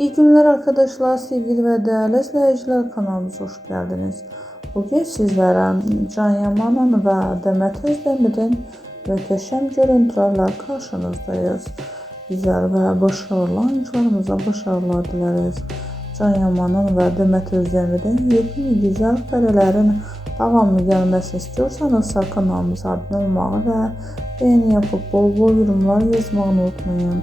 İyi günler arkadaşlar, sevgili ve değerli izleyiciler kanalımıza hoş geldiniz. Bugün sizlere Can Yaman'ın ve Demet Özdemir'in muhteşem görüntülerle karşınızdayız. Güzel ve başarılı oyuncularımıza başarılar dileriz. Can Yaman'ın ve Demet Özdemir'in yepyeni güzel karelerin devamlı gelmesini istiyorsanız kanalımıza abone olmayı ve beğeni yapıp bol bol yorumlar yazmayı unutmayın.